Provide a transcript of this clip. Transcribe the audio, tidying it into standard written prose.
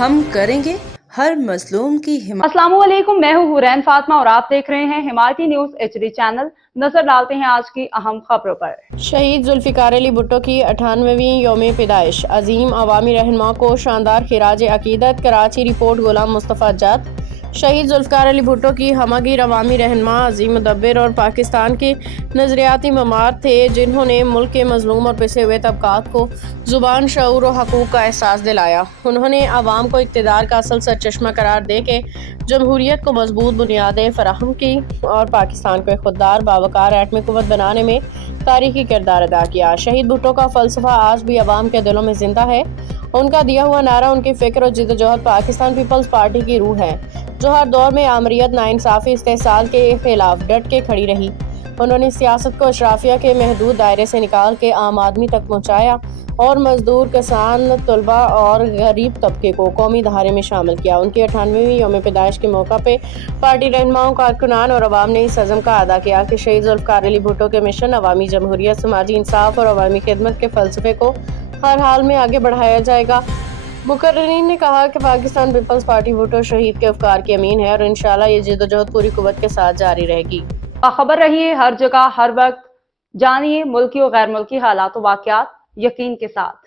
ہم کریں گے ہر مظلوم کی حمایت۔ السلام علیکم، میں ہوں حورین فاطمہ اور آپ دیکھ رہے ہیں حمایتی نیوز HD چینل۔ نظر ڈالتے ہیں آج کی اہم خبروں پر۔ شہید ذوالفقار علی بھٹو کی 98ویں یوم پیدائش، عظیم عوامی رہنما کو شاندار خراج عقیدت۔ کراچی رپورٹ غلام مصطفیٰ جٹ۔ شہید ذوالفقار علی بھٹو کی ہمگیر عوامی رہنما، عظیم مدبر اور پاکستان کے نظریاتی معمار تھے، جنہوں نے ملک کے مظلوم اور پسے ہوئے طبقات کو زبان، شعور و حقوق کا احساس دلایا۔ انہوں نے عوام کو اقتدار کا اصل سرچشمہ قرار دے کے جمہوریت کو مضبوط بنیادیں فراہم کی اور پاکستان کو ایک خوددار، باوقار ایٹمی قوت بنانے میں تاریخی کردار ادا کیا۔ شہید بھٹو کا فلسفہ آج بھی عوام کے دلوں میں زندہ ہے۔ ان کا دیا ہوا نعرہ، ان کی فکر اور جدوجہد پاکستان پیپلز پارٹی کی روح ہے، جو ہر دور میں آمریت، ناانصافی، استحصال کے خلاف ڈٹ کے کھڑی رہی۔ انہوں نے سیاست کو اشرافیہ کے محدود دائرے سے نکال کے عام آدمی تک پہنچایا اور مزدور، کسان، طلباء اور غریب طبقے کو قومی دھارے میں شامل کیا۔ ان کی 98ویں یوم پیدائش کے موقع پہ پارٹی رہنماؤں، کارکنان اور عوام نے اس عزم کا اعادہ کیا کہ شہید ذوالفقار علی بھٹو کے مشن، عوامی جمہوریت، سماجی انصاف اور عوامی خدمت کے فلسفے کو ہر حال میں آگے بڑھایا جائے گا۔ مقررین نے کہا کہ پاکستان پیپلز پارٹی بھٹو شہید کے افکار کی امین ہے اور انشاءاللہ یہ جدوجہد پوری قوت کے ساتھ جاری رہے گی۔ باخبر رہیے ہر جگہ ہر وقت، جانیے ملکی و غیر ملکی حالات و واقعات یقین کے ساتھ۔